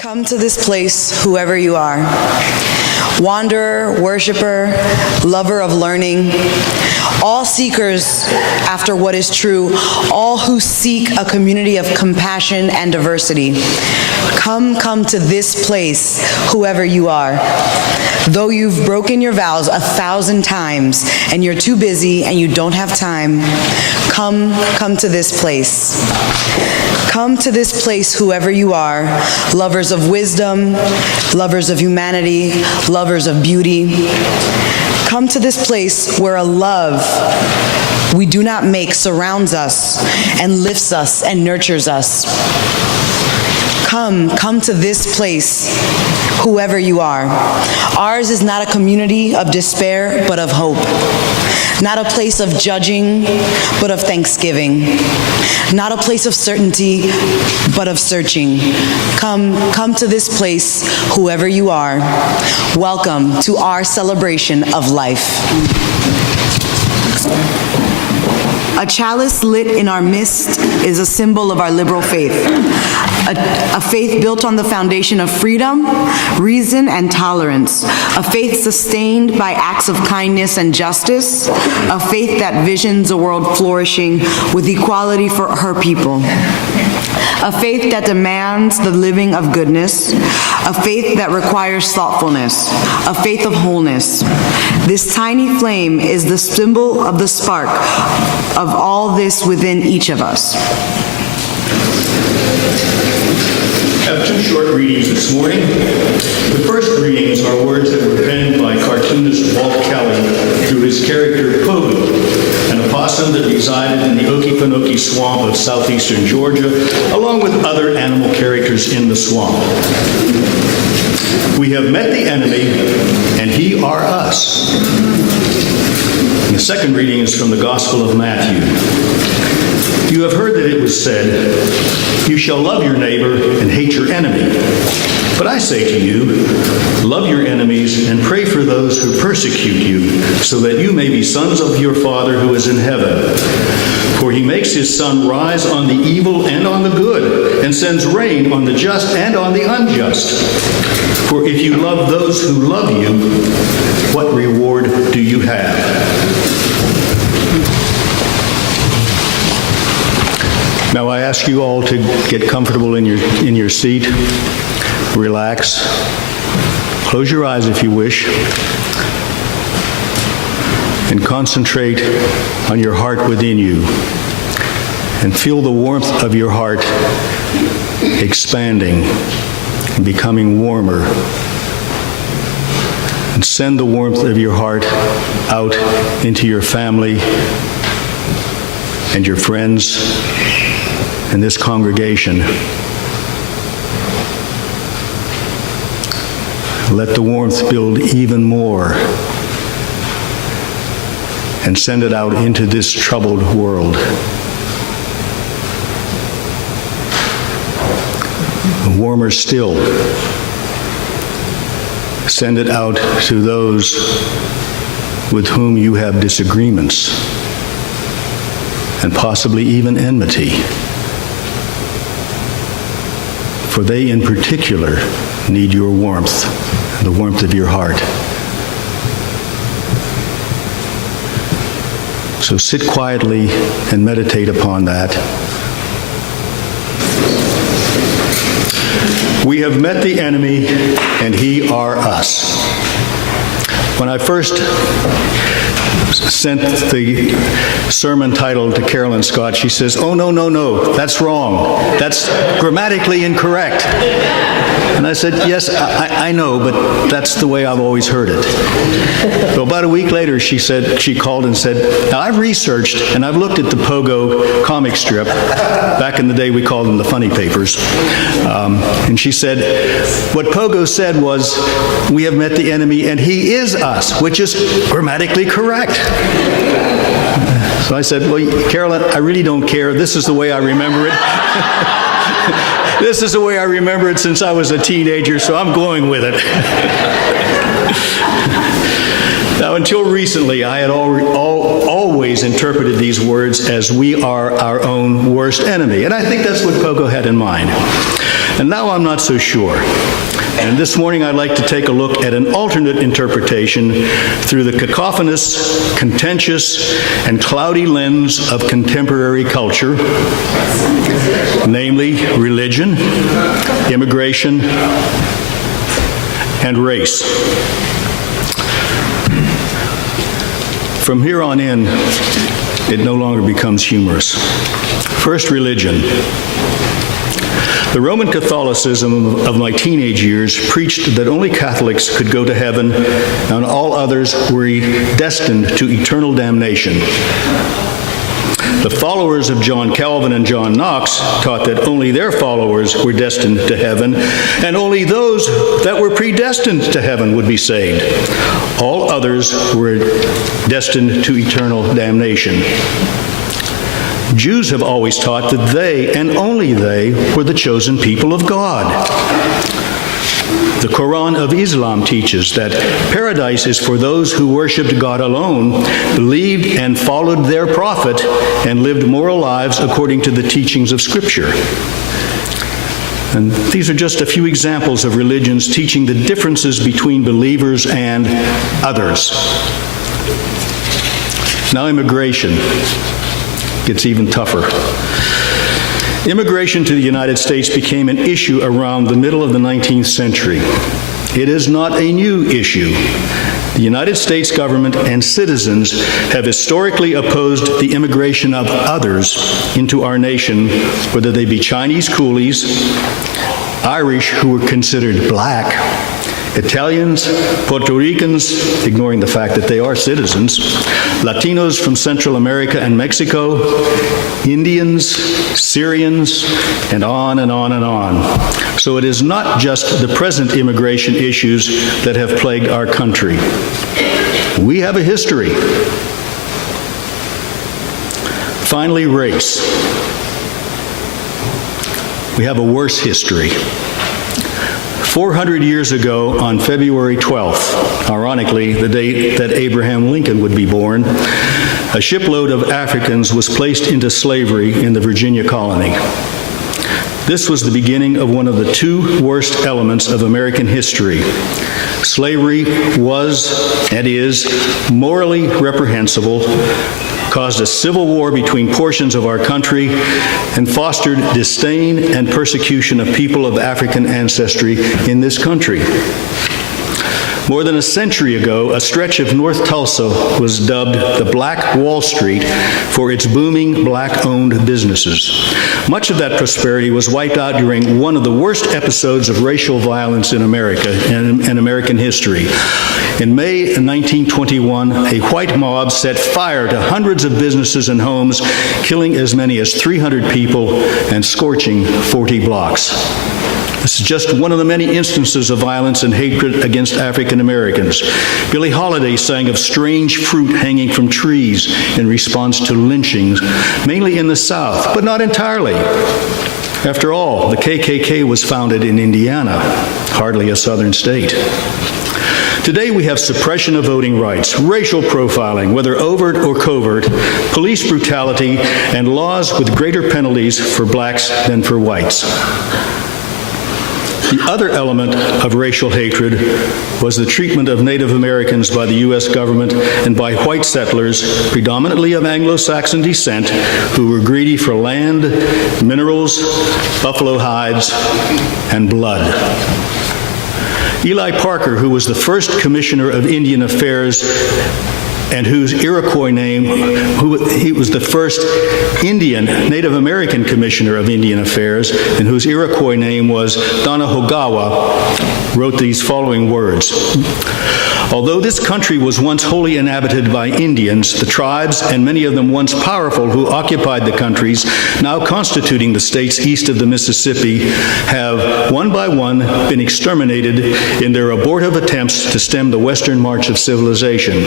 Come to this place, whoever you are. Wanderer, worshiper, lover of learning, all seekers after what is true, all who seek a community of compassion and diversity. Come to this place, whoever you are. Though you've broken your vows 1,000 times and you're too busy and you don't have time, come to this place. Come to this place, whoever you are, lovers of wisdom, lovers of humanity, lovers of beauty. Come to this place where a love we do not make surrounds us and lifts us and nurtures us. Come to this place, whoever you are. Ours is not a community of despair, but of hope. Not a place of judging, but of thanksgiving. Not a place of certainty, but of searching. Come to this place, whoever you are. Welcome to our celebration of life. A chalice lit in our midst is a symbol of our liberal faith, a faith built on the foundation of freedom, reason, and tolerance, a faith sustained by acts of kindness and justice, a faith that visions a world flourishing with equality for her people. A faith that demands the living of goodness, a faith that requires thoughtfulness, a faith of wholeness. This tiny flame is the symbol of the spark of all this within each of us. I have two short readings this morning. The first readings are words that were penned by cartoonist Walt Kelly through his character Pogo, an opossum that resided in the Okefenokee Swamp of southeastern Georgia, along with other animal characters in the swamp. We have met the enemy, and he are us. And the second reading is from the Gospel of Matthew. You have heard that it was said, you shall love your neighbor and hate your enemy. But I say to you, love your enemies and pray for those who persecute you, so that you may be sons of your Father who is in heaven. For he makes his sun rise on the evil and on the good, and sends rain on the just and on the unjust. For if you love those who love you, what reward do you have? Now I ask you all to get comfortable in your seat, relax, close your eyes if you wish, and concentrate on your heart within you, and feel the warmth of your heart expanding and becoming warmer. And send the warmth of your heart out into your family and your friends and this congregation. Let the warmth build even more and send it out into this troubled world. Warmer still, send it out to those with whom you have disagreements and possibly even enmity. For they in particular need your warmth, the warmth of your heart. So sit quietly and meditate upon that. We have met the enemy, and he are us. When I first sent the sermon title to Carolyn Scott, she says, "Oh, no, that's wrong. That's grammatically incorrect." And I said, "Yes, I know, but that's the way I've always heard it." So about a week later, she called and said, "Now I've researched and I've looked at the Pogo comic strip. Back in the day, we called them the funny papers." And she said, what Pogo said was, we have met the enemy and he is us, which is grammatically correct. So I said, well, Carolyn, I really don't care. This is the way I remember it. This is the way I remember it since I was a teenager, so I'm going with it. Now, until recently, I had always interpreted these words as we are our own worst enemy, and I think that's what Pogo had in mind. And now I'm not so sure. And this morning I'd like to take a look at an alternate interpretation through the cacophonous, contentious, and cloudy lens of contemporary culture, namely religion, immigration, and race. From here on in, it no longer becomes humorous. First, religion. The Roman Catholicism of my teenage years preached that only Catholics could go to heaven and all others were destined to eternal damnation. The followers of John Calvin and John Knox taught that only their followers were destined to heaven, and only those that were predestined to heaven would be saved. All others were destined to eternal damnation. Jews have always taught that they, and only they, were the chosen people of God. The Quran of Islam teaches that paradise is for those who worshiped God alone, believed and followed their prophet, and lived moral lives according to the teachings of Scripture. And these are just a few examples of religions teaching the differences between believers and others. Now, immigration gets even tougher. Immigration to the United States became an issue around the middle of the 19th century. It is not a new issue. The United States government and citizens have historically opposed the immigration of others into our nation, whether they be Chinese coolies, Irish who were considered black, Italians, Puerto Ricans, ignoring the fact that they are citizens, Latinos from Central America and Mexico, Indians, Syrians, and on and on and on. So it is not just the present immigration issues that have plagued our country. We have a history. Finally, race. We have a worse history. 400 years ago, on February 12th, ironically, the date that Abraham Lincoln would be born, a shipload of Africans was placed into slavery in the Virginia colony. This was the beginning of one of the two worst elements of American history. Slavery was, and is, morally reprehensible, caused a civil war between portions of our country, and fostered disdain and persecution of people of African ancestry in this country. More than a century ago, a stretch of North Tulsa was dubbed the Black Wall Street for its booming black-owned businesses. Much of that prosperity was wiped out during one of the worst episodes of racial violence in America and in American history. In May 1921, a white mob set fire to hundreds of businesses and homes, killing as many as 300 people and scorching 40 blocks. This is just one of the many instances of violence and hatred against African Americans. Billie Holiday sang of strange fruit hanging from trees in response to lynchings, mainly in the South, but not entirely. After all, the KKK was founded in Indiana, hardly a Southern state. Today we have suppression of voting rights, racial profiling, whether overt or covert, police brutality, and laws with greater penalties for blacks than for whites. The other element of racial hatred was the treatment of Native Americans by the U.S. government and by white settlers, predominantly of Anglo-Saxon descent, who were greedy for land, minerals, buffalo hides, and blood. Eli Parker, who was the first Commissioner of Indian Affairs and whose Iroquois name, he was the first Indian, Native American Commissioner of Indian Affairs, and whose Iroquois name was Donahogawa, wrote these following words. Although this country was once wholly inhabited by Indians, the tribes, and many of them once powerful, who occupied the countries now constituting the states east of the Mississippi, have one by one been exterminated in their abortive attempts to stem the western march of civilization.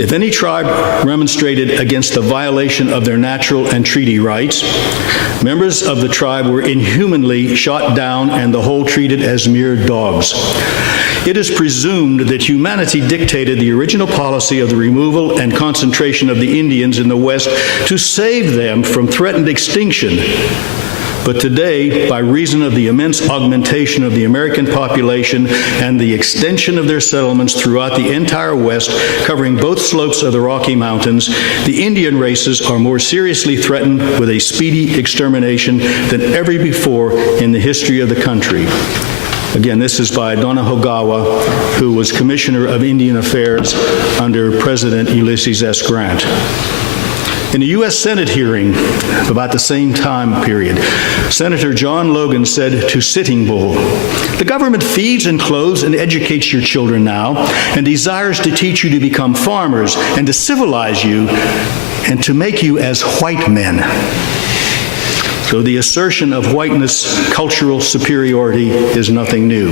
If any tribe remonstrated against the violation of their natural and treaty rights, members of the tribe were inhumanly shot down and the whole treated as mere dogs. It is presumed that humanity dictated the original policy of the removal and concentration of the Indians in the West to save them from threatened extinction. But today, by reason of the immense augmentation of the American population and the extension of their settlements throughout the entire West, covering both slopes of the Rocky Mountains, the Indian races are more seriously threatened with a speedy extermination than ever before in the history of the country. Again, this is by Donna Hogawa, who was Commissioner of Indian Affairs under President Ulysses S. Grant. In a U.S. Senate hearing about the same time period, Senator John Logan said to Sitting Bull, "The government feeds and clothes and educates your children now and desires to teach you to become farmers and to civilize you and to make you as white men." So the assertion of whiteness, cultural superiority, is nothing new.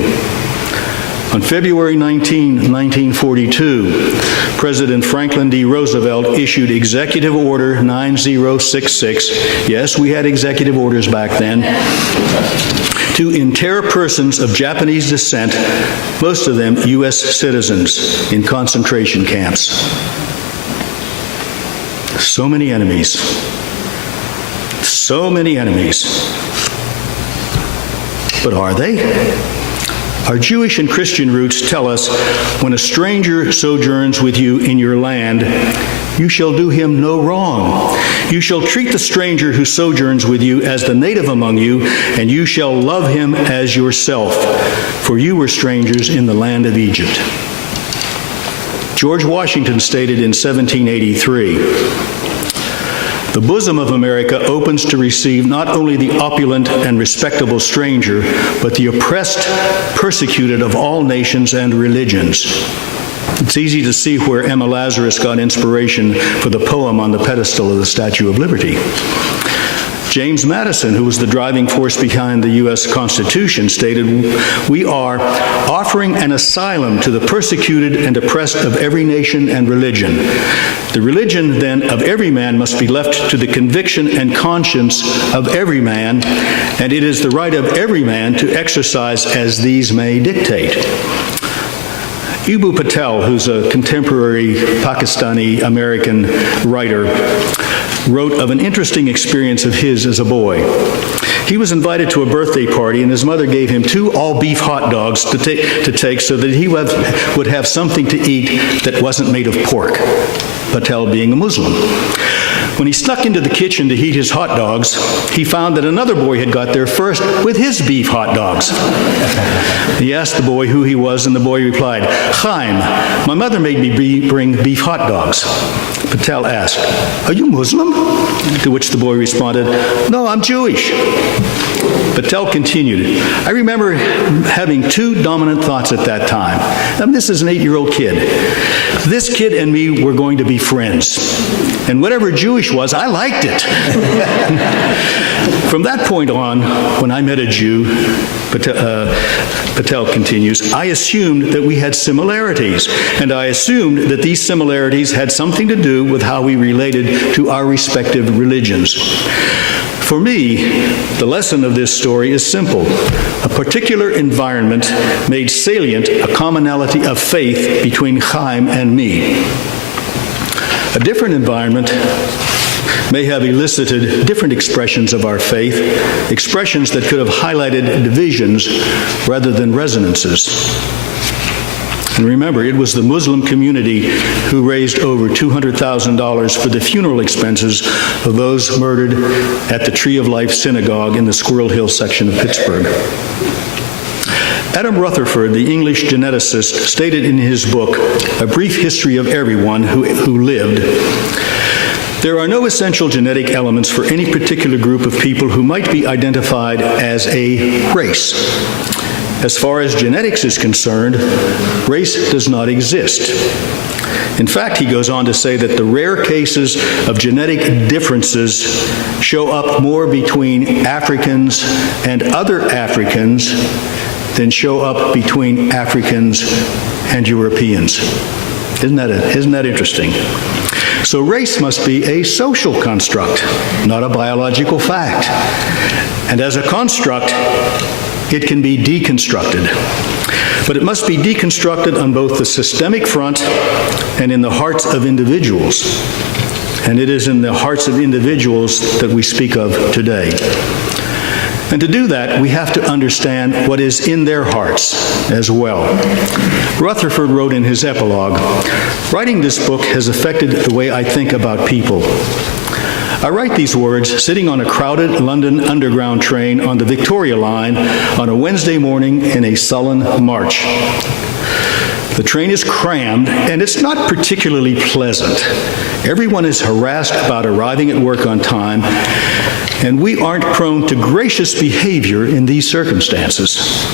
On February 19, 1942, President Franklin D. Roosevelt issued Executive Order 9066. Yes, we had executive orders back then. To inter persons of Japanese descent, most of them U.S. citizens, in concentration camps. So many enemies. So many enemies. But are they? Our Jewish and Christian roots tell us, when a stranger sojourns with you in your land, you shall do him no wrong. You shall treat the stranger who sojourns with you as the native among you, and you shall love him as yourself, for you were strangers in the land of Egypt. George Washington stated in 1783, "The bosom of America opens to receive not only the opulent and respectable stranger, but the oppressed, persecuted of all nations and religions." It's easy to see where Emma Lazarus got inspiration for the poem on the pedestal of the Statue of Liberty. James Madison, who was the driving force behind the U.S. Constitution, stated, "We are offering an asylum to the persecuted and oppressed of every nation and religion. The religion, then, of every man must be left to the conviction and conscience of every man, and it is the right of every man to exercise as these may dictate." Ibn Patel, who's a contemporary Pakistani-American writer, wrote of an interesting experience of his as a boy. He was invited to a birthday party, and his mother gave him 2 all-beef hot dogs to take so that he would have something to eat that wasn't made of pork, Patel being a Muslim. When he snuck into the kitchen to heat his hot dogs, he found that another boy had got there first with his beef hot dogs. He asked the boy who he was, and the boy replied, "Chaim, my mother made me bring beef hot dogs." Patel asked, "Are you Muslim?" To which the boy responded, "No, I'm Jewish." Patel continued, "I remember having 2 dominant thoughts at that time. This is an 8-year-old kid. This kid and me were going to be friends. And whatever Jewish was, I liked it." From that point on, when I met a Jew, Patel continues, "I assumed that we had similarities, and I assumed that these similarities had something to do with how we related to our respective religions. For me, the lesson of this story is simple. A particular environment made salient a commonality of faith between Chaim and me. A different environment may have elicited different expressions of our faith, expressions that could have highlighted divisions rather than resonances. And remember, it was the Muslim community who raised over $200,000 for the funeral expenses of those murdered at the Tree of Life Synagogue in the Squirrel Hill section of Pittsburgh. Adam Rutherford, the English geneticist, stated in his book, A Brief History of Everyone Who Lived, "There are no essential genetic elements for any particular group of people who might be identified as a race. As far as genetics is concerned, race does not exist. In fact," he goes on to say, that the rare cases of genetic differences show up more between Africans and other Africans than show up between Africans and Europeans. Isn't that interesting? So race must be a social construct, not a biological fact. And as a construct, it can be deconstructed. But it must be deconstructed on both the systemic front and in the hearts of individuals. And it is in the hearts of individuals that we speak of today. And to do that, we have to understand what is in their hearts as well. Rutherford wrote in his epilogue, "Writing this book has affected the way I think about people. I write these words sitting on a crowded London Underground train on the Victoria Line on a Wednesday morning in a sullen March. The train is crammed, and it's not particularly pleasant. Everyone is harassed about arriving at work on time, and we aren't prone to gracious behavior in these circumstances."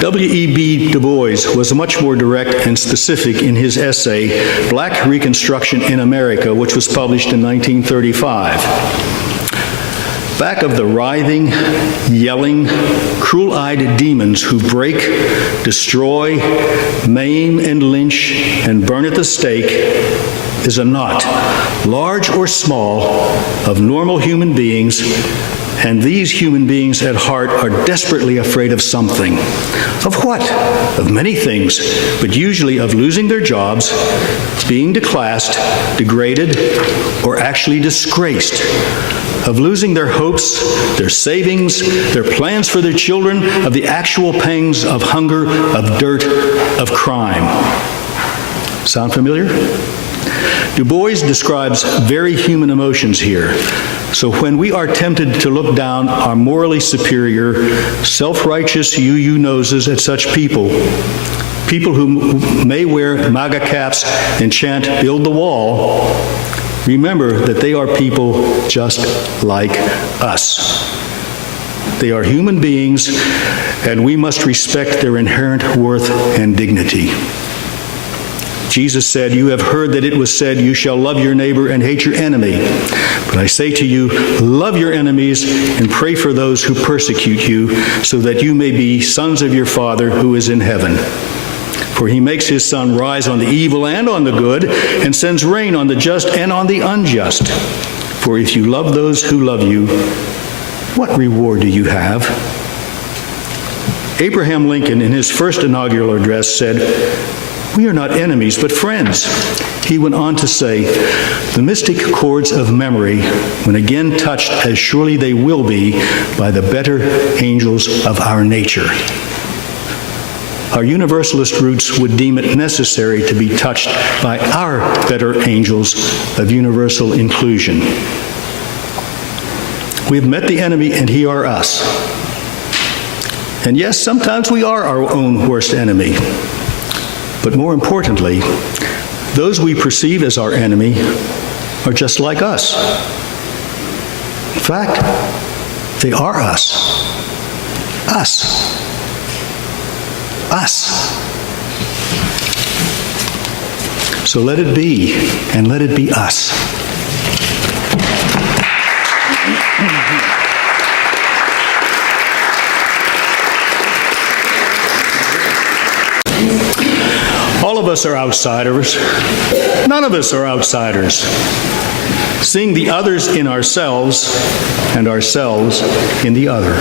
W.E.B. Du Bois was much more direct and specific in his essay, Black Reconstruction in America, which was published in 1935. Back of the writhing, yelling, cruel-eyed demons who break, destroy, maim, and lynch, and burn at the stake is a knot, large or small, of normal human beings, and these human beings at heart are desperately afraid of something. Of what? Of many things, but usually of losing their jobs, being declassed, degraded, or actually disgraced, of losing their hopes, their savings, their plans for their children, of the actual pangs of hunger, of dirt, of crime. Sound familiar? Du Bois describes very human emotions here. So when we are tempted to look down our morally superior, self-righteous you noses at such people, people who may wear MAGA caps and chant, "Build the wall," remember that they are people just like us. They are human beings, and we must respect their inherent worth and dignity. Jesus said, "You have heard that it was said, 'You shall love your neighbor and hate your enemy.' But I say to you, love your enemies and pray for those who persecute you, so that you may be sons of your Father who is in heaven. For he makes his sun rise on the evil and on the good, and sends rain on the just and on the unjust. For if you love those who love you, what reward do you have?" Abraham Lincoln, in his first inaugural address, said, "We are not enemies, but friends." He went on to say, "The mystic chords of memory, when again touched, as surely they will be, by the better angels of our nature." Our Universalist roots would deem it necessary to be touched by our better angels of universal inclusion. We have met the enemy, and he are us. And yes, sometimes we are our own worst enemy. But more importantly, those we perceive as our enemy are just like us. In fact, they are us. Us. Us. So let it be, and let it be us. All of us are outsiders. None of us are outsiders. Seeing the others in ourselves and ourselves in the other.